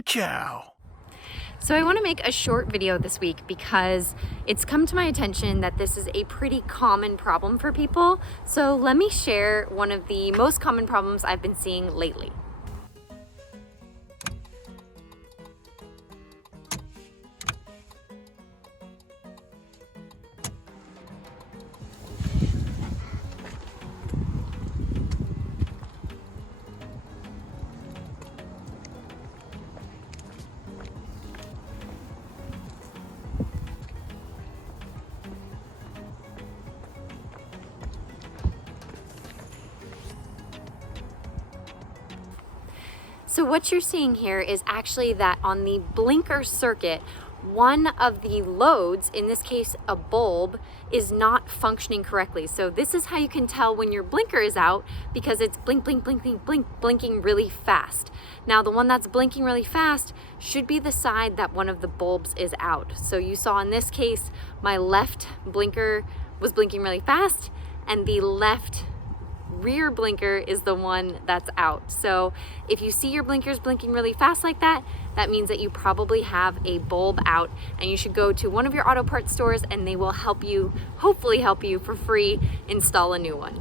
Ka-chow. So I want to make a short video this week because it's come to my attention that this is a pretty common problem for people. So let me share one of the most common problems I've been seeing lately. So what you're seeing here is actually that on the blinker circuit, one of the loads, in this case a bulb, is not functioning correctly. So this is how you can tell when your blinker is out, because it's blink, blink, blink, blink, blink, blinking really fast. Now the one that's blinking really fast should be the side that one of the bulbs is out. So you saw in this case, my left blinker was blinking really fast and the left rear blinker is the one that's out. So if you see your blinkers blinking really fast like that, that means that you probably have a bulb out, and you should go to one of your auto parts stores and they will help you, hopefully help you for free, install a new one.